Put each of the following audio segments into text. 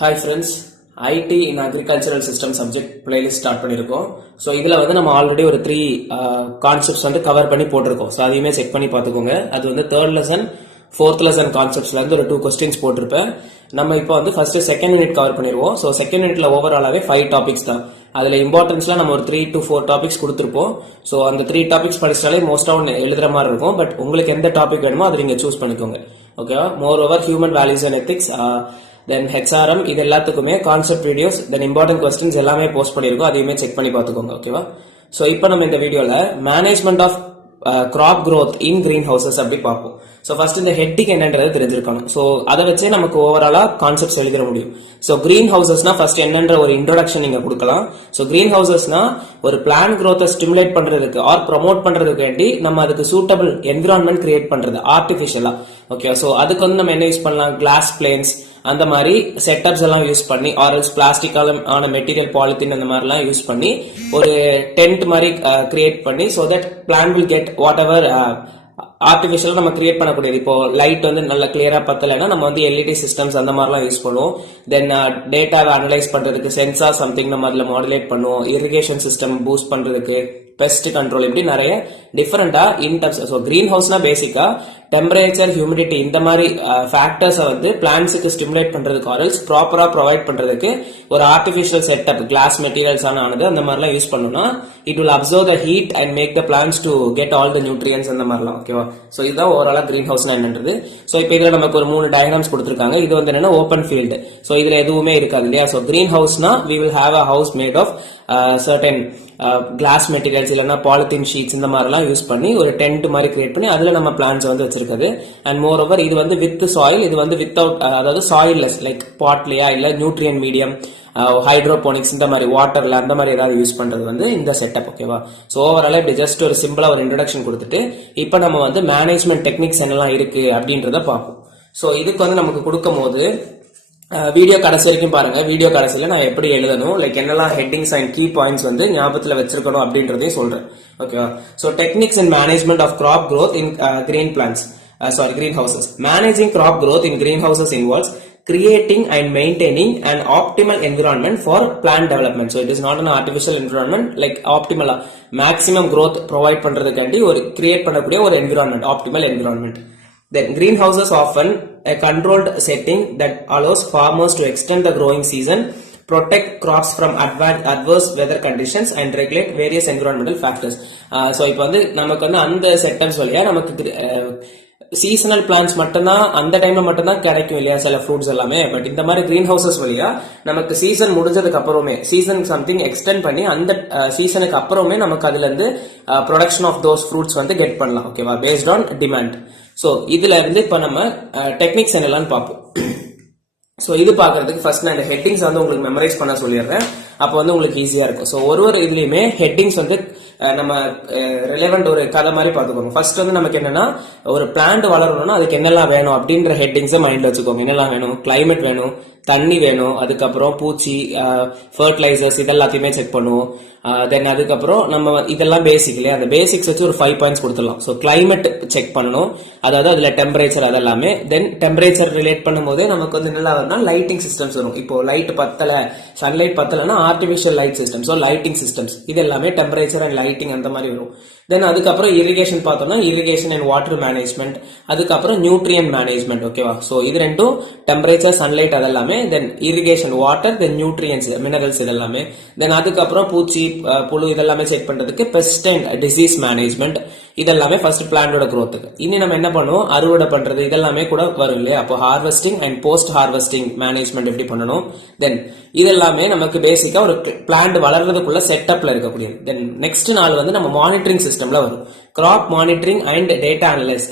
Hi friends, IT in Agricultural System subject playlist start பண்ணிருக்கோம். So இதுல வந்து நம்ம ஆல்ரெடி ஒரு 3 கான்செப்ட்ஸ் வந்து கவர் பண்ணி போட்டிருக்கோம். So அதையுமே செக் பண்ணி பார்த்துக்கோங்க. அது வந்து 3rd lesson, 4th lesson கான்செப்ட்ஸ்ல இருந்து ஒரு 2 கொஸ்டின்ஸ் போட்டிருப்பேன். நம்ம இப்போ வந்து ஃபர்ஸ்ட் செகண்ட் யூனிட் கவர் பண்ணிடுவோம். ஸோ செகண்ட் யூனிட்ல ஓவராலாவே 5 டாபிக்ஸ் தான். அதுல இம்பார்ட்டன்ஸ்லாம் நம்ம ஒரு 3 to 4 டாபிக்ஸ் கொடுத்துருப்போம். ஸோ அந்த 3 டாபிக்ஸ் படிச்சாலே மோஸ்டா எழுதுற மாதிரி இருக்கும். பட் உங்களுக்கு எந்த டாபிக் வேணுமோ அதை நீங்க சூஸ் பண்ணிக்கோங்க. ஓகேவா? More over human values and ethics, then HRM, இது எல்லாத்துக்குமே கான்செப்ட் வீடியோஸ், தென் இம்பார்ட்டன்ட் கொஸ்டின்ஸ் எல்லாமே போஸ்ட் பண்ணிருக்கோம். அதையுமே செக் பண்ணி பார்த்துக்கோங்க. ஓகேவா? ஸோ இப்போ நம்ம இந்த வீடியோல management of crop growth in green houses அப்படி பார்ப்போம். ஸோ ஃபர்ஸ்ட் இந்த ஹெட்டிங் என்னன்றது தெரிஞ்சிருக்கணும். ஸோ அதை வச்சே நமக்கு ஓவராலா கான்செப்ட்ஸ் எழுதிட முடியும். ஸோ கிரீன் ஹவுசஸ்னா ஃபர்ஸ்ட் என்னன்ற ஒரு இன்ட்ரோடக்ஷன் நீங்க கொடுக்கலாம். ஸோ கிரீன் ஹவுசஸ்னா ஒரு பிளான் growth ஸ்டிமுலேட் பண்றதுக்கு ஆர் ப்ரொமோட் பண்றதுக்கு வேண்டி நம்ம அதுக்கு சூட்டபிள் என்விரான்மெண்ட் கிரியேட் பண்றது ஆர்டிபிஷியலா. ஓகே, ஸோ அதுக்கு வந்து நம்ம என்ன யூஸ் பண்ணலாம்? கிளாஸ் பிளேன்ஸ் அந்த மாதிரி செட்டப்ஸ் எல்லாம் யூஸ் பண்ணி, ஆர்எல்ஸ் பிளாஸ்டிக்கால ஆன மெட்டீரியல், பாலித்தீன் அந்த மாதிரிலாம் யூஸ் பண்ணி ஒரு டென்ட் மாதிரி கிரியேட் பண்ணி, so that plan will get whatever ஆர்டிபிஷியலா நம்ம கிரியேட் பண்ணக்கூடியது. இப்போ லைட் வந்து நல்ல கிளியரா பத்தலைன்னா நம்ம வந்து எல்இடி சிஸ்டம்ஸ் அந்த மாதிரிலாம் யூஸ் பண்ணுவோம். தென் டேட்டாவை அனலைஸ் பண்றதுக்கு சென்சார் சம்திங் நம்ம அதுல மாடுலேட் பண்ணுவோம். இரிகேஷன் சிஸ்டம் பூஸ்ட் பண்றதுக்கு, பெஸ்ட் கண்ட்ரோல், இப்படி நிறைய டிஃபரெண்டா இன்டர்ஸ். ஸோ கிரீன் ஹவுஸ்னா பேசிக்கா டெம்பரேச்சர், ஹியூமிடிட்டி இந்த மாதிரி ஃபேக்டர்ஸை வந்து பிளான்ஸுக்கு ஸ்டிமுலேட் பண்றதுக்கு ஆர்எல்ஸ் ப்ராப்பரா ப்ரொவைட் பண்றதுக்கு ஒரு ஆர்டிபிஷியல் செட்டப், கிளாஸ் மெட்டீரியல்ஸ் ஆனது அந்த மாதிரிலாம் யூஸ் பண்ணோம்னா it will observe the heat and make the plants to get all the nutrients அந்த மாதிரிலாம். ஓகேவா? ஸோ இதுதான் ஓவராலா கிரீன் ஹவுஸ்னா என்னன்றது. ஸோ இப்போ இதுல நமக்கு ஒரு 3 டயக்ராம்ஸ் கொடுத்துருக்காங்க. இது வந்து என்னன்னா ஓப்பன் ஃபீல்டு. ஸோ இதுல எதுவுமே இருக்காது இல்லையா? ஸோ கிரீன் ஹவுஸ்னா we will have a house made of certain glass materials இல்லைன்னா பாலித்தீன் ஷீட்ஸ் இந்த மாதிரிலாம் யூஸ் பண்ணி ஒரு டென்ட் மாதிரி கிரியேட் பண்ணி அதுல நம்ம பிளான்ஸ் வந்து வச்சிருக்காது. அண்ட் மோர் ஓவர் இது வந்து வித் சாயில், இது வந்து வித்தவுட், அதாவது சாயில்லெஸ், லைக் பாட்லியா இல்ல நியூட்ரியன் மீடியம், ஹைட்ரோபோனிக்ஸ் இந்த மாதிரி வாட்டர்ல அந்த மாதிரி ஏதாவது யூஸ் பண்றது வந்து இந்த செட்டப். ஓகேவா? ஸோ ஓவரால் இப்படி ஜஸ்ட் ஒரு சிம்பிளா ஒரு இன்ட்ரடக்ஷன் கொடுத்துட்டு இப்போ நம்ம வந்து மேனேஜ்மெண்ட் டெக்னிக்ஸ் என்னெல்லாம் இருக்கு அப்படின்றத பார்ப்போம். ஸோ இதுக்கு வந்து நமக்கு கொடுக்கும் போது வீடியோ கடைசி வரைக்கும் பாருங்க. வீடியோ கடைசியில நான் எப்படி எழுதணும், லைக் என்னெல்லாம் ஹெட்டிங்ஸ் அண்ட் கீ பாயிண்ட்ஸ் வந்து ஞாபகத்துல வச்சிருக்கணும் அப்படின்றதையும் சொல்றேன். ஓகேவா? So techniques in management of crop growth in green plants, green houses. Managing crop growth in greenhouses involves creating and maintaining an optimal environment for plant development. So it is not an artificial environment, like optimal, maximum growth provide பண்றதுக்காண்டி ஒரு create பண்ணக்கூடிய ஒரு environment, optimal environment. Then greenhouses often a controlled setting that allows farmers to extend the growing season, protect crops from adverse weather conditions and regulate various environmental factors. So இப்போ வந்து நமக்கு வந்து அந்த setups வழியா நமக்கு seasonal plans மட்டும்தான் அந்த டைம்ல மட்டும்தான் கிடைக்கும் இல்லையா சில ஃப்ரூட்ஸ் எல்லாமே. பட் இந்த மாதிரி கிரீன் ஹவுசஸ் வழியா நமக்கு சீசன் முடிஞ்சதுக்கு அப்புறமே, சீசன் சம்திங் எக்ஸ்டெண்ட் பண்ணி அந்த சீசனுக்கு அப்புறமே நமக்கு அதுல இருந்து ப்ரொடக்ஷன் ஆஃப் தோஸ் ஃப்ரூட்ஸ் வந்து கெட் பண்ணலாம். ஓகேவா? Based on demand. ஸோ இதுல இருந்து இப்ப நம்ம டெக்னிக்ஸ் என்னெல்லாம் பார்ப்போம். ஸோ இது பாக்குறதுக்கு ஃபர்ஸ்ட் நான் இந்த ஹெட்டிங்ஸ் வந்து உங்களுக்கு மெமரைஸ் பண்ண சொல்லிடுறேன். அப்போ வந்து உங்களுக்கு ஈஸியா இருக்கும். ஸோ ஒரு இதுலயுமே ஹெட்டிங்ஸ் வந்து நம்ம ரிலவெண்ட் ஒரு கதை மாதிரி பார்த்துக்கோங்க. ஃபர்ஸ்ட் வந்து நமக்கு என்னன்னா ஒரு பிளான்ட் வளரணும்னா அதுக்கு என்னெல்லாம் வேணும் அப்படின்ற ஹெட்டிங்ஸை மைண்ட்ல வச்சுக்கோங்க. என்னெல்லாம் வேணும்? கிளைமேட் வேணும், தண்ணி வேணும், அதுக்கப்புறம் பூச்சி, ஃபர்டிலைசர்ஸ் இதெல்லாத்தையுமே செக் பண்ணுவோம். தென் அதுக்கப்புறம் நம்ம இதெல்லாம் பேசிக் இல்லையா, அந்த பேசிக்ஸ் வச்சு ஒரு 5 பாயிண்ட்ஸ் கொடுத்துடலாம். ஸோ கிளைமேட் செக் பண்ணணும், அதாவது அதுல டெம்பரேச்சர் அதெல்லாமே. தென் டெம்பரேச்சர் ரிலேட் பண்ணும் போதே நமக்கு வந்து என்னெல்லாம் வரும்னா லைட்டிங் சிஸ்டம்ஸ் வரும். இப்போ லைட் பத்தல, சன்லைட் பத்தலைன்னா artificial light system, so lighting systems இது எல்லாமே டெம்பரேச்சர் அண்ட் லைட்டிங் அந்த மாதிரி வரும். தென் அதுக்கப்புறம் இரிகேஷன் பார்த்தோம்னா இரிகேஷன் அண்ட் வாட்டர் மேனேஜ்மெண்ட், அதுக்கப்புறம் நியூட்ரியன் மேனேஜ்மெண்ட். ஓகேவா? ஸோ இது ரெண்டும் டெம்பரேச்சர், சன்லைட் அதெல்லாமே. தென் இரிகேஷன் வாட்டர், தென் நியூட்ரியன்ஸ் மினரல்ஸ் இதெல்லாமே. தென் அதுக்கப்புறம் பூச்சி, புழு இதெல்லாமே செக் பண்றதுக்கு பெஸ்ட் அண்ட் டிசீஸ் மேனேஜ்மெண்ட். இதெல்லாமே ஃபர்ஸ்ட் பிளான்டோட growthக்கு. இனி நம்ம என்ன பண்ணுவோம்? அறுவடை பண்றது இதெல்லாமே கூட வரும் இல்லையா? அப்போ harvesting and post harvesting management எப்படி பண்ணணும். தென் இதெல்லாமே நமக்கு பேசிக்கா ஒரு பிளான்ட் வளர்றதுக்குள்ள செட்டப்ல இருக்கக்கூடியது. தென் நெக்ஸ்ட் நாள் வந்து நம்ம மானிட்டரிங் சிஸ்டம்ல வரும். Crop monitoring and data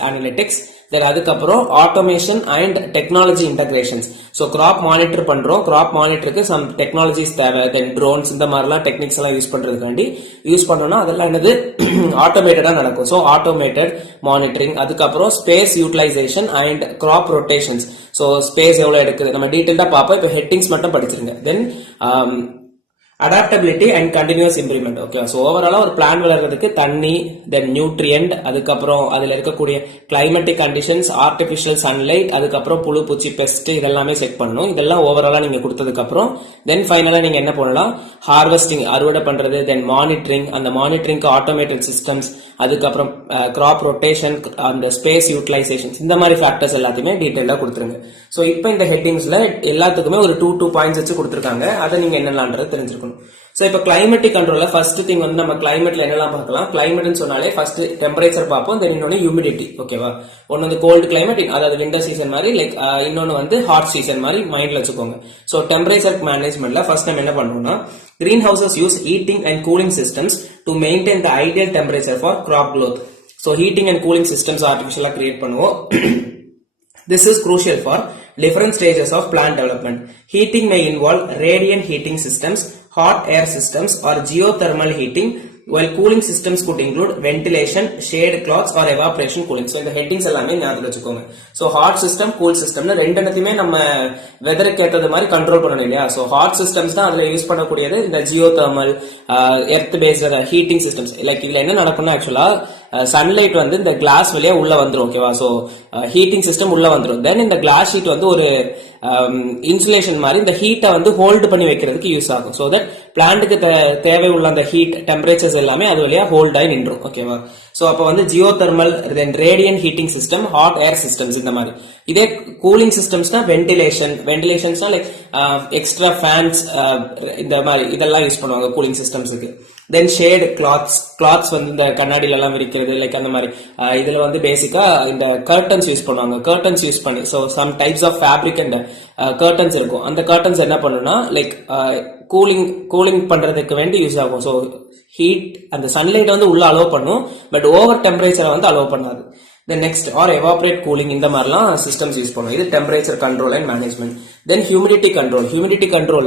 analytics. Then அதுக்கப்புறம் automation and technology integrations. So crop monitor பண்றோம், கிராப் மானிட்டருக்கு சம் டெக்னாலஜிஸ் தேவை. தென் ட்ரோன்ஸ் இந்த மாதிரிலாம் டெக்னிக்ஸ் எல்லாம் யூஸ் பண்றதுக்காண்டி யூஸ் பண்ணோம்னா அதெல்லாம் என்னது ஆட்டோமேட்டடா நடக்கும். So automated monitoring. அதுக்கப்புறம் space utilization and crop rotations. So space எவ்வளவு எடுக்குது நம்ம டீடைல்டா பார்ப்போம். இப்போ ஹெட்டிங்ஸ் மட்டும் படிச்சிருங்க. Then adaptability and continuous improvement. Okay, so ஓவராலா ஒரு பிளான் வளர்றதுக்கு தண்ணி, தென் நியூட்ரியன்ட், அதுக்கப்புறம் அதுல இருக்கக்கூடிய கிளைமேட்டிக் கண்டிஷன்ஸ், ஆர்டிபிஷியல் சன்லைட், அதுக்கப்புறம் புழு பூச்சி பெஸ்ட் இதெல்லாமே செக் பண்ணணும். இதெல்லாம் ஓவராலா நீங்க கொடுத்ததுக்கு அப்புறம் தென் ஃபைனலா நீங்க என்ன பண்ணலாம், ஹார்வெஸ்டிங் அறுவடை பண்றது, தென் மானிட்டரிங், அந்த மானிட்டரிங்க்கு ஆட்டோமேட்டட் சிஸ்டம்ஸ், அதுக்கப்புறம் கிராப் ரொட்டேஷன், அந்த ஸ்பேஸ் யூட்டிலைசேஷன், இந்த மாதிரி ஃபேக்டர்ஸ் எல்லாத்தையுமே டீடைலா கொடுத்துருங்க. ஸோ இப்போ இந்த ஹெட்டிங்ஸ்ல எல்லாத்துக்குமே ஒரு 2 பாயிண்ட்ஸ் வச்சு கொடுத்துருக்காங்க. அதை நீங்க என்னெல்லாம்ன்றது தெரிஞ்சிருக்கணும். சோ இப்ப கிளைமேட்டிக் கண்ட்ரோல்ல ஃபர்ஸ்ட் திங் வந்து நம்ம கிளைமேட்ல என்னெல்லாம் பார்க்கலாம். கிளைமேட்னு சொன்னாலே ஃபர்ஸ்ட் டெம்பரேச்சர் பார்ப்போம், தென் இன்னொன்னு ஹியூமிடிட்டி. ஓகேவா, ஒன்னு வந்து கோல்டு கிளைமேட், அதாவது விண்டர் சீசன் மாதிரி, லைக் இன்னொன்னு வந்து ஹாட் சீசன் மாதிரி மைண்ட்ல வச்சுக்கோங்க. சோ டெம்பரேச்சர் மேனேஜ்மெண்ட்ல ஃபர்ஸ்ட் நம்ம என்ன பண்றோம்னா, green houses use heating and cooling systems to maintain the ideal temperature for crop growth. So heating and cooling systems artificially create பண்ணுவோம். This is crucial for different stages of plant development. Heating may involve radiant heating systems, hot air systems, or geothermal heating, while cooling systems could include ventilation, shade cloths, or evaporation cooling. So இந்த headings எல்லாமே ஞாபகம் வச்சுக்கோங்க. So hot system, cool system ரெண்டுத்தையுமே நம்ம வெதருக்கு ஏற்றது மாதிரி control பண்ணணும் இல்லையா. So hot systems தான் அதுல யூஸ் பண்ணக்கூடியது. இந்த geothermal, earth based heating systems, like இதுல என்ன நடக்கும்னா ஆக்சுவலா சன்லைட் வந்து இந்த கிளாஸ் வழியா உள்ள வந்துடும். ஓகேவா, சோ ஹீட்டிங் சிஸ்டம் உள்ள வந்துடும். தென் இந்த கிளாஸ் ஷீட் வந்து ஒரு இன்சுலேஷன் மாதிரி இந்த ஹீட்டை வந்து ஹோல்டு பண்ணி வைக்கிறதுக்கு யூஸ் ஆகும். சோ தட் பிளான்ட்டுக்கு தேவை உள்ள அந்த ஹீட் டெம்பரேச்சர்ஸ் எல்லாமே அது வழியா ஹோல்ட் ஆகி நின்றும். ஓகேவா, சோ அப்ப வந்து geothermal, then radiant heating system, hot air systems இந்த மாதிரி. இதே கூலிங் சிஸ்டம்ஸ்னா வென்டிலேஷன்ஸ்னா லைக் எக்ஸ்ட்ரா ஃபேன்ஸ் இந்த மாதிரி இதெல்லாம் யூஸ் பண்ணுவாங்க கூலிங் சிஸ்டம்ஸுக்கு. தென் ஷேட் கிளாத்ஸ் வந்து இந்த கண்ணாடியில எல்லாம் விரிக்கிறது, லைக் அந்த மாதிரி. இதுல வந்து பேசிக்கா இந்த கர்டன்ஸ் யூஸ் பண்ணுவாங்க. கர்டன்ஸ் யூஸ் பண்ணி so some types of fabric and curtains இருக்கும். அந்த கர்டன்ஸ் என்ன பண்ணுன்னா லைக் கூலிங் பண்றதுக்கு வேண்டி யூஸ் ஆகும். ஸோ ஹீட் அந்த சன்லைட் வந்து உள்ள அலோவ் பண்ணும், பட் ஓவர் டெம்பரேச்சரை வந்து அலோவ் பண்ணாது. Then next or evaporate cooling இந்த மாதிரிலாம் சிஸ்டம்ஸ் யூஸ் பண்ணுவோம். இது temperature control and management. Then humidity control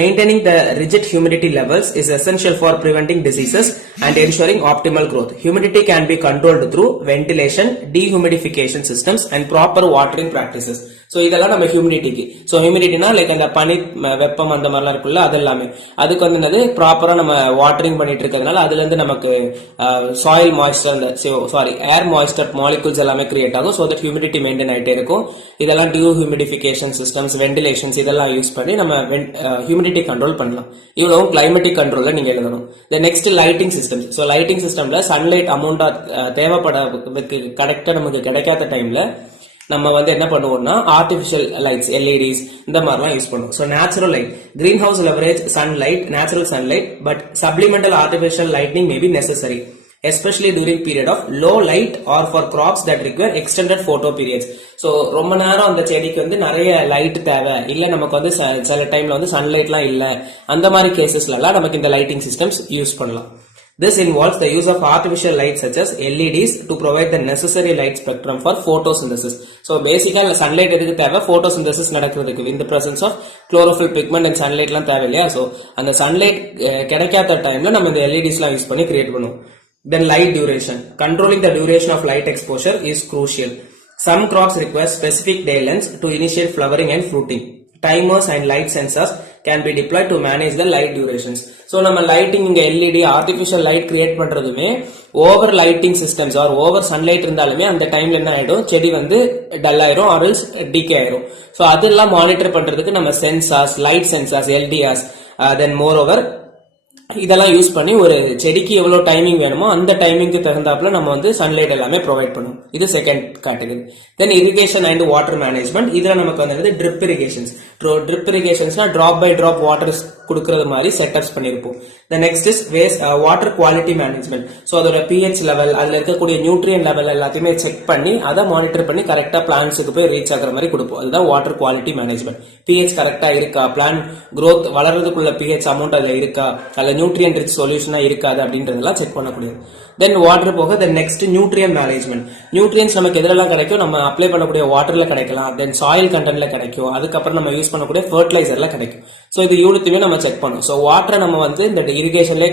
maintaining the rigid humidity levels is essential for preventing diseases and ensuring optimal growth. Humidity can be controlled through ventilation, dehumidification systems and proper watering practices. So இதெல்லாம் நம்ம ஹியூமிடிட்டிக்கு. So ஹியூமிடிட்டினா like அந்த பனி வெப்பம் அந்த மாதிரிலாம் இருக்குல்ல, அது எல்லாமே அதுக்கு வந்து என்னது ப்ராப்பரா நம்ம வாட்டரிங் பண்ணிட்டு இருக்கிறதுனால அதுல இருந்து நமக்கு சாயில் மாய்ஸ்டர், ஏர் மாய்ஸ்டர் மாலிகூல்ஸ் எல்லாமே கிரியேட் ஆகும். சோ தட் ஹியூமிடிட்டி மெயின்டைன் ஆயிட்டே இருக்கும். இதெல்லாம் டிஹியூமிடிஃபிகேஷன் சிஸ்டம்ஸ், வென்டிலேஷன்ஸ் இதெல்லாம் யூஸ் பண்ணி நம்ம ஹியூமிடிட்டி கண்ட்ரோல் பண்ணலாம். இவ்வளவு கிளைமேட்டிக் கண்ட்ரோல்ல நீங்க எழுதணும். Next lighting systems. So lighting சிஸ்டம்ல சன்லைட் அமௌண்டா தேவைப்படுறதுக்கு கரெக்டா நமக்கு கிடைக்காத டைம்ல நம்ம வந்து என்ன பண்ணுவோம்னா ஆர்டிபிஷியல் லைட்ஸ், எல்இடிஸ் இந்த மாதிரிலாம் யூஸ் பண்ணுவோம். So natural light, green house leverage sunlight, natural sunlight, but supplemental artificial lightning may be necessary, especially during period of low light or for crops that require extended photo periods. So ரொம்ப நேரம் அந்த செடிக்கு வந்து நிறைய light தேவை இல்ல, நமக்கு வந்து சில டைம்ல வந்து சன்லைட்லாம் இல்ல, அந்த மாதிரி கேசஸ்ல எல்லாம் நமக்கு இந்த லைட்டிங் சிஸ்டம்ஸ் யூஸ் பண்ணலாம். This involves the use of artificial lights such as LEDs to provide the necessary light spectrum for photosynthesis. So basically sunlight எதுக்கு தேவை, photosynthesis நடக்கிறதுக்கு, in the presence of chlorophyll pigment and sunlight எல்லாம் தேவை இல்லையா. So அந்த sunlight கிடைக்காத டைம்ல நம்ம இந்த LEDs எல்லாம் யூஸ் பண்ணி கிரியேட் பண்ணுவோம். Then light duration. Controlling the duration of light exposure is crucial. Some crops require specific day lengths to initiate flowering and fruiting. Timers and light sensors can be deployed to manage the light durations. So நம்ம lighting இங்க LED artificial light create பண்றதுமே over lighting systems or over sunlight இருந்தாலுமே அந்த டைம்ல என்ன ஆயிடும், செடி வந்து டல் ஆயிரும் ஆர் எல்ஸ் டிகே ஆயிரும். ஸோ அதெல்லாம் மானிட்டர் பண்றதுக்கு நம்ம sensors, light sensors, LDRs, then moreover இதெல்லாம் யூஸ் பண்ணி ஒரு செடிக்கு எவ்வளவு டைமிங் வேணுமோ அந்த டைமிங்க்கு தகுந்தாப்புல நம்ம வந்து சன்லைட் எல்லாமே ப்ரொவைட் பண்ணுவோம். இது second category. Then irrigation and water management. இதுல நமக்கு வந்து ட்ரிப் இரிகேஷன்ஸ். ட்ரிப் இரிகேஷன்ஸ்னா டிராப் பை டிராப் வாட்டர் கொடுக்கறது மாதிரி செட்டப்ஸ் பண்ணிருப்போம். The next is water quality management. So அதோட pH லெவல், அதுல இருக்கக்கூடிய நியூட்ரியன் லெவல் எல்லாத்தையுமே செக் பண்ணி அதை மானிட்டர் பண்ணி கரெக்டா பிளான்ட்ஸுக்கு போய் ரீச் ஆகிற மாதிரி கொடுப்போம். அதுதான் வாட்டர் குவாலிட்டி மேனேஜ்மெண்ட். pH கரெக்டா இருக்கா, பிளான் growth வளர்றதுக்குள்ள pH அமௌண்ட் அதுல இருக்கா, அதுல நியூட்ரியன் ரிச் சொல்யூஷனா இருக்காது அப்படின்றதெல்லாம் செக் பண்ணக்கூடியது. தென் வாட்டர் போக தென் நெக்ஸ்ட் நியூட்ரியன் மேனேஜ்மெண்ட். நியூட்ரியன்ஸ் நமக்கு எதிரெல்லாம் கிடைக்கும், நம்ம அப்ளை பண்ணக்கூடிய வாட்டர்ல கிடைக்கலாம், தென் சாயில் கண்டென்ட்ல கிடைக்கும், அதுக்கப்புறம் நம்ம யூஸ் பண்ணக்கூடிய ஃபர்டிலைசர்ல கிடைக்கும். ஸோ இது யூனிட்டுமே நம்ம செக் பண்ணுவோம். ஸோ வாட்டரை நம்ம வந்து இந்த இரிகேஷன்ல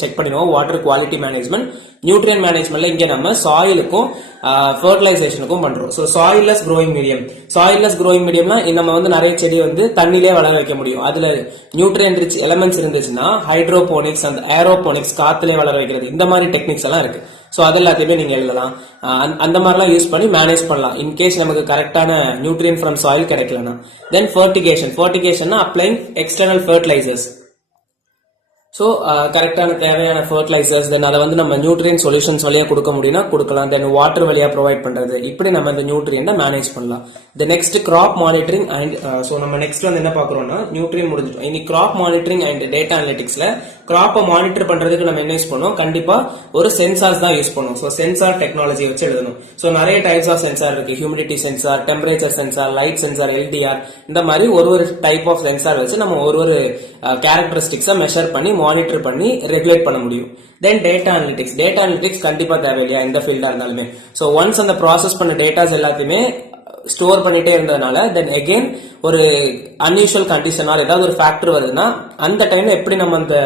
செக் பண்ணிடுவோம், வாட்டர் குவாலிட்டி மேனேஜ்மெண்ட். நியூட்ரியன் மேனேஜ்மெண்ட்ல இங்க நம்ம சாயிலுக்கும் ஃபர்டிலைசேஷனுக்கும் பண்றோம். So soilless growing medium. Soilless growing மீடியம்னா நம்ம வந்து நிறைய செடி வந்து தண்ணிலே வளர வைக்க முடியும். அதுல நியூட்ரியன் ரிச் எலமெண்ட்ஸ் இருந்துச்சுன்னா ஹைட்ரோபோனிக்ஸ் அண்ட் ஏரோபோனிக்ஸ், காத்துல வளர வைக்கிறது, இந்த மாதிரி டெக்னிக்ஸ் எல்லாம் இருக்கு. ஸோ அது எல்லாத்தையுமே நீங்க எழுதலாம். அந்த மாதிரிலாம் யூஸ் பண்ணி மேனேஜ் பண்ணலாம் இன்கேஸ் நமக்கு கரெக்டான நியூட்ரியன் ஃப்ரம் சாயில் கிடைக்கலன்னா. தென் ஃபர்டிகேஷன்னா அப்ளைங் எக்ஸ்டர்னல் ஃபர்டிலைசர்ஸ். ஸோ கரெக்டான தேவையான ஃபர்டிலைசர்ஸ், தென் அதை வந்து நம்ம நியூட்ரியன் சொல்யூஷன்ஸ் வழியா கொடுக்க முடியும்னா கொடுக்கலாம். தென் வாட்டர் வழியா ப்ரொவைட் பண்றது, இப்படி நம்ம இந்த நியூட்ரியன்ட மேனேஜ் பண்ணலாம். The next crop monitoring and so நம்ம நெக்ஸ்ட் வந்து என்ன பார்க்குறோம்னா நியூட்ரியன் முடிஞ்சிட்டோம். இனி கிராப் மானிட்டரிங் அண்ட் டேட்டா அனலிட்டிக்ஸ்ல கிராப்பை மானிட்டர் பண்றதுக்கு நம்ம என்ன யூஸ் பண்ணுவோம், கண்டிப்பா ஒரு சென்சார்ஸ் தான் யூஸ் பண்ணுவோம். ஸோ சென்சார் டெக்னாலஜி வச்சு எழுதணும். ஸோ நிறைய டைப்ஸ் ஆஃப் சென்சார் இருக்கு. Humidity sensor, temperature sensor, light sensor, LTR, இந்த மாதிரி ஒரு டைப் ஆஃப் சென்சார் வச்சு நம்ம ஒரு கேரக்டரிஸ்டிக்ஸை மெஷர் பண்ணி மானிட்டர் பண்ணி ரெகுலேட் பண்ண முடியும். தென் டேட்டா அனலிட்டிக்ஸ் கண்டிப்பா தேவை இல்லையா எந்த ஃபீல்டா இருந்தாலுமே. ஸோ ஒன்ஸ் அந்த ப்ராசஸ் பண்ண டேட்டாஸ் எல்லாத்தையுமே ஸ்டோர் பண்ணிட்டே இருந்ததுனால தென் அகெயின் ஒரு அன்யூஷுவல் கண்டிஷன் ஏதாவது ஒரு ஃபேக்டர் வருதுன்னா அந்த டைம்ல எப்படி நம்ம அந்த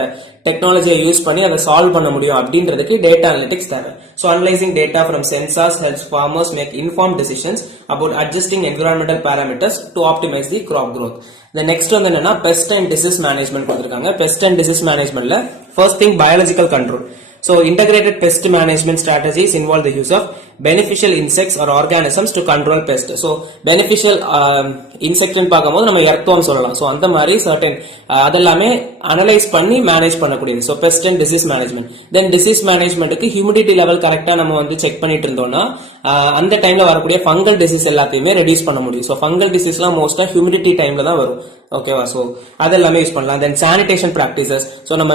டெக்னாலஜியை யூஸ் பண்ணி அதை சால்வ் பண்ண முடியும் அப்படின்றதுக்கு டேட்டா அனலிட்டிக்ஸ் தேவை. So analysing data from sensors helps farmers make inform decisions about adjusting environmental parameters to optimise the crop growth. The next வந்து என்னன்னா பெஸ்ட் அண்ட் டிசீஸ் மேனேஜ்மெண்ட் கொடுத்திருக்காங்க. பெஸ்ட் அண்ட் டிசீஸ் மேனேஜ்மெண்ட்ல first thing biological control. So integrated pest management strategies involve the use of beneficial insects or organisms to control pest. So beneficial insect பார்க்கும்போது நம்ம earthworm சொல்லலாம். So அந்த மாதிரி certain அதெல்லாமே analyse பண்ணி manage பண்ணக்கூடியது. So pest and disease management. Then disease managementக்கு humidity level கரெக்டா நம்ம வந்து செக் பண்ணிட்டு இருந்தோம்னா அந்த டைம்ல வரக்கூடிய ஃபங்கல் டிசீஸ் எல்லாத்தையுமே ரெடியூஸ் பண்ண முடியும். ஸோ ஃபங்கல் டிசீஸ்லாம் மோஸ்டா ஹியூமிடிட்டி டைம்ல தான் வரும். ஓகேவா? ஸோ அதெல்லாமே யூஸ் பண்ணலாம். தென் சானிடேஷன் ப்ராக்டிசஸ். ஸோ நம்ம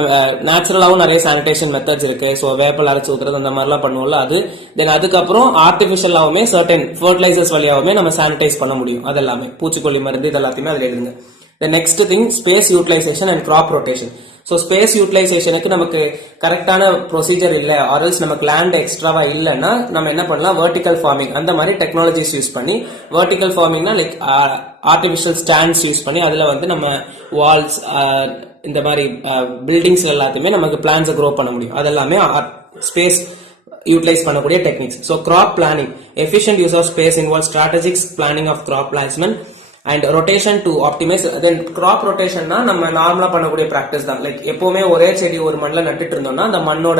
நேச்சுரலாகவும் நிறைய சானிடேஷன் மெத்தட்ஸ் இருக்கு. ஸோ வேப்பல் அரைச்சு ஊத்துறது அந்த மாதிரிலாம் பண்ணுவோம்ல அது. தென் அதுக்கப்புறம் ஆர்டிஃபிஷியலாவுமே சர்டன் ஃபர்டிலைசர்ஸ் வழியாவுமே நம்ம சானிடைஸ் பண்ண முடியும். அதெல்லாமே பூச்சிக்கொல்லி மருந்து இதெல்லாத்தையுமே அதில் எழுதுங்க. The next thing space utilization and crop rotation. So space யூட்டிலைசேஷனுக்கு நமக்கு கரெக்டான ப்ரொசீஜர் இல்லை ஆர்எல்ஸ் நமக்கு லேண்ட் எக்ஸ்ட்ராவா இல்லைன்னா நம்ம என்ன பண்ணலாம், வெர்டிக்கல் ஃபார்மிங் அந்த மாதிரி டெக்னாலஜிஸ் யூஸ் பண்ணி, வெர்டிக்கல் ஃபார்மிங்னா லைக் ஆர்டிஃபிஷியல் ஸ்டாண்ட்ஸ் யூஸ் பண்ணி அதில் வந்து நம்ம வால்ஸ் இந்த மாதிரி பில்டிங்ஸ் எல்லாத்தையுமே நமக்கு பிளான்ஸை க்ரோ பண்ண முடியும். அதெல்லாமே ஸ்பேஸ் யூட்டிலைஸ் பண்ணக்கூடிய techniques. So crop planning, efficient use of space involves strategic planning of crop placement and rotation to optimise. Then crop ரொட்டேஷன்னா நம்ம நார்மலா பண்ணக்கூடிய பிராக்டிஸ் தான். லைக் எப்பவுமே ஒரே செடி ஒரு மண்ணில் நட்டுட்டு இருந்தோம்னா அந்த மண்ணோட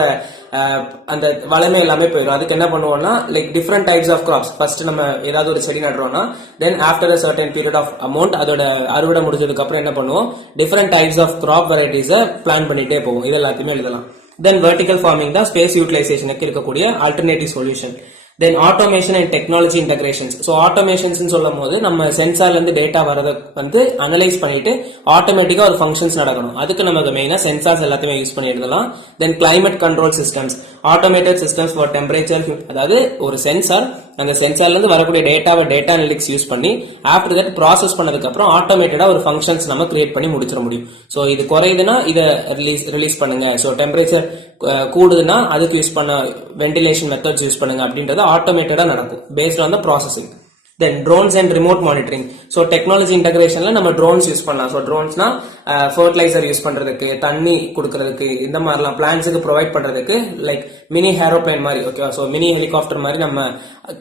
அந்த வளமே எல்லாமே போயிடும். அதுக்கு என்ன பண்ணுவோம்னா like different types of crops. First நம்ம ஏதாவது ஒரு செடி நடுறோம்னா then after a certain period of amount அதோட அறுவடை முடிஞ்சதுக்கு அப்புறம் என்ன பண்ணுவோம், டிஃப்ரெண்ட் டைப்ஸ் ஆஃப் கிராப் வெரைட்டிஸை பிளான் பண்ணிட்டே போவோம். இது எல்லாத்தையுமே எழுதலாம். தென் வெர்டிகல் ஃபார்மிங் தான் ஸ்பேஸ் யூட்டிலைசேஷனுக்கு இருக்கக்கூடிய alternative solution. Then automation and technology integrations. So automations சொல்லும் போது நம்ம சென்சார்ல இருந்து டேட்டா வரதை வந்து அனலைஸ் பண்ணிட்டு ஆட்டோமேட்டிக்கா ஒரு ஃபங்க்ஷன்ஸ் நடக்கணும். அதுக்கு நமக்கு மெயினா சென்சார்ஸ் எல்லாத்தையுமே யூஸ் பண்ணி எழுதலாம். Then climate control systems, automated systems for temperature. அதாவது ஒரு சென்சார், அந்த சென்சார்ல இருந்து வரக்கூடிய டேட்டாவை டேட்டா அனலிட்டிக்ஸ் யூஸ் பண்ணி ஆஃப்டர் தட் ப்ராசஸ் பண்ணதுக்கு அப்புறம் ஆட்டோமேட்டடா ஒரு ஃபங்க்ஷன்ஸ் நம்ம கிரியேட் பண்ணி முடிச்சிட முடியும். ஸோ இது குறையுதுன்னா இதை ரிலீஸ் பண்ணுங்க. ஸோ டெம்பரேச்சர் கூடுதுன்னா அதுக்கு யூஸ் பண்ண வென்டிலேஷன் மெத்தட்ஸ் யூஸ் பண்ணுங்க அப்படின்றது ஆட்டோமேட்டடா நடக்கும் based on the processing. Then drones and remote monitoring. So technology இன்டகிரேஷன்ல நம்ம ட்ரோன்ஸ் யூஸ் பண்ணலாம். ஸோ ட்ரோன்ஸ்னா ஃபர்டிலைசர் யூஸ் பண்றதுக்கு, தண்ணி கொடுக்கறதுக்கு, இந்த மாதிரிலாம் பிளான்ஸுக்கு ப்ரொவைட் பண்றதுக்கு லைக் மினி ஏரோப்ளேன் மாதிரி. ஓகேவா? ஸோ மினி ஹெலிகாப்டர் மாதிரி நம்ம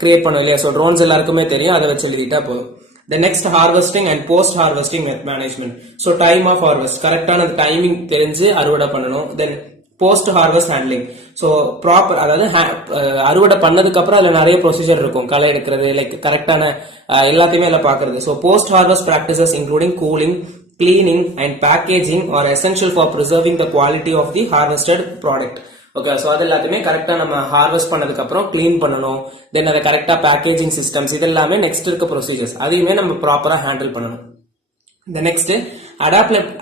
கிரியேட் பண்ணோம் இல்லையா? ஸோ ட்ரோன்ஸ் எல்லாருக்குமே தெரியும், அதை வச்சு எழுதிட்டா போதும். The next harvesting and post harvesting management. So time of harvest, கரெக்டான டைமிங் தெரிஞ்சு அறுவடை பண்ணணும். Then post harvest handling. So proper, அதாவது அறுவடை பண்ணதுக்கு அப்புறம் அதுல நிறைய ப்ரொசீஜர் இருக்கும், களை எடுக்கிறது, லைக் கரெக்டான எல்லாத்தையுமே அதில் பாக்குறது. So post harvest practices including cooling, cleaning and packaging are essential for preserving the quality of the harvested product. Okay, so அது எல்லாத்தையுமே கரெக்டா நம்ம ஹார்வெஸ்ட் பண்ணதுக்கு அப்புறம் கிளீன் பண்ணணும். தென் அதை கரெக்டா பேக்கேஜிங் சிஸ்டம்ஸ், இது எல்லாமே நெக்ஸ்ட் இருக்க ப்ரொசீஜர்ஸ், அதையுமே நம்ம ப்ராப்பரா ஹேண்டில் பண்ணணும். The next,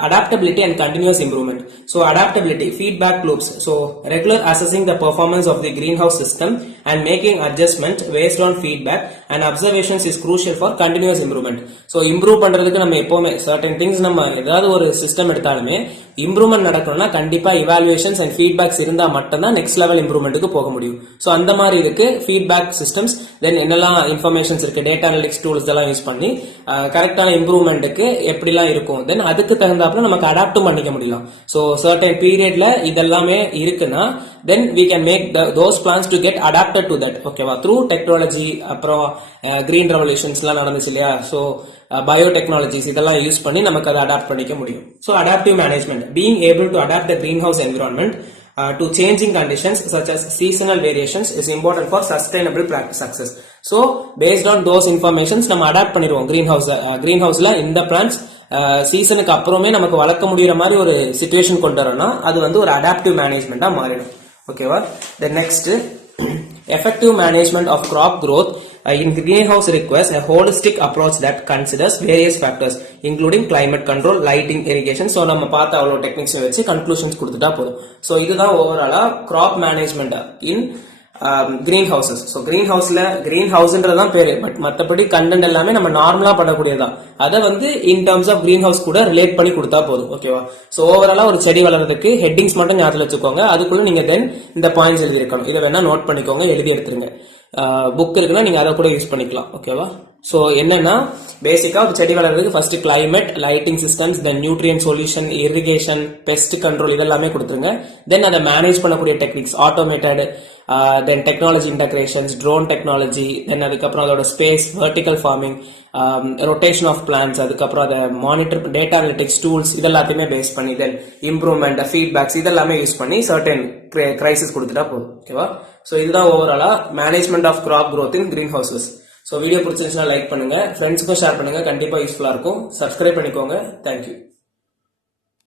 adaptability and continuous improvement. So adaptability, feedback loops. So regular assessing the performance of the greenhouse system and making adjustment based on feedback and observations is crucial for continuous improvement. So improve பண்றதுக்கு நம்ம எப்பவுமே certain things, நம்ம ஏதாவது ஒரு system எடுத்தாலுமே improvement நடக்கணும்னா கண்டிப்பா இவாலுவேஷன்ஸ் and feedbacks இருந்தா மட்டும்தான் நெக்ஸ்ட் லெவல் இம்ப்ரூவ்மெண்ட்டுக்கு போக முடியும். ஸோ அந்த மாதிரி இருக்கு ஃபீட்பேக் சிஸ்டம்ஸ். தென் என்னெல்லாம் இன்ஃபர்மேஷன்ஸ் இருக்கு, டேட்டா அனலிட்டிக்ஸ் டூல்ஸ் எல்லாம் யூஸ் பண்ணி கரெக்டான இம்ப்ரூவ்மெண்ட்டுக்கு எப்படிலாம் இருக்கும். தென் அதுக்கு தகுந்தாப்புல நமக்கு அடாப்டும் பண்ணிக்க முடியும். ஸோ சர்டன் பீரியட்ல இதெல்லாமே இருக்குன்னா தென் we can make those plants to get adapted to that. ஓகேவா, த்ரூ டெக்னாலஜி. அப்புறம் கிரீன் ரெவல்யூஷன்ஸ்லாம் நடந்துச்சு இல்லையா, ஸோ பயோடெக்னாலஜிஸ் இதெல்லாம் யூஸ் பண்ணி நமக்கு அதை அடாப்ட் பண்ணிக்க முடியும். So adaptive management, being able to adapt the green house environment to changing conditions such as seasonal variations is important for sustainable success. So based on those informations நம்ம adapt பண்ணிடுவோம் green houseல இந்த plants சீசனுக்கு அப்புறமே நமக்கு வளர்க்க முடியற மாதிரி ஒரு சிச்சுவேஷன் கொண்டு வரோம்னா அது வந்து ஒரு அடாப்டிவ் மேனேஜ்மெண்டா மாறிடும். ஓகேவா. The next, effective management of crop growth in greenhouse requires a holistic approach that considers various factors including climate control, lighting, irrigation. So நம்ம பார்த்த அவ்வளோ டெக்னிக்ஸ் வச்சு கன்க்ளூஷன்ஸ் கொடுத்துட்டா போதும். ஸோ இதுதான் ஓவராலா crop management in green houses. So green ஹவுஸ்ல green ஹவுஸ்ன்றதான் பேரு, பட் மற்றபடி கண்டென்ட் எல்லாமே நம்ம நார்மலா பண்ணக்கூடியதான். அதை வந்து in terms of green house கூட ரிலேட் பண்ணி கொடுத்தா போதும். ஓகேவா. ஸோ ஓவராலா ஒரு செடி வளர்றதுக்கு ஹெட்டிங்ஸ் மட்டும் ஞாபகம் வச்சுக்கோங்க. அதுக்குள்ள நீங்க தென் இந்த பாயிண்ட்ஸ் எழுதி இருக்கணும். இதை வேணா நோட் பண்ணிக்கோங்க, எழுதி எடுத்துருங்க. புக் இருக்குன்னா நீங்க அதை கூட யூஸ் பண்ணிக்கலாம். ஓகேவா. ஸோ என்னன்னா பேசிக்கா ஒரு செடி வளர்றதுக்கு first climate, lighting systems, then nutrient solution, irrigation, pest control இதெல்லாமே கொடுத்துருங்க. தென் அதை மேனேஜ் பண்ணக்கூடிய techniques, automated, then technology integrations, drone technology, then அதுக்கப்புறம் அதோட space, vertical farming, rotation of plants, அதுக்கப்புறம் அதை மானிட்டர் டேட்டா அனலிட்டிக்ஸ் டூல்ஸ் இதெல்லாத்தையுமே பேஸ் பண்ணி தென் இம்ப்ரூவ்மெண்ட், ஃபீட்பேக்ஸ் இதெல்லாமே யூஸ் பண்ணி சர்டன் கிரைசிஸ் கொடுத்துட்டா போதும். ஓகேவா. ஸோ இதுதான் ஓவராலா management of crop growth in green houses. So video பிடிச்சிருந்துச்சுன்னா லைக் பண்ணுங்க, ஃப்ரெண்ட்ஸுக்கும் ஷேர் பண்ணுங்க, கண்டிப்பா யூஸ்ஃபுல்லா இருக்கும். சப்ஸ்கிரைப் பண்ணிக்கோங்க. தேங்க்யூ.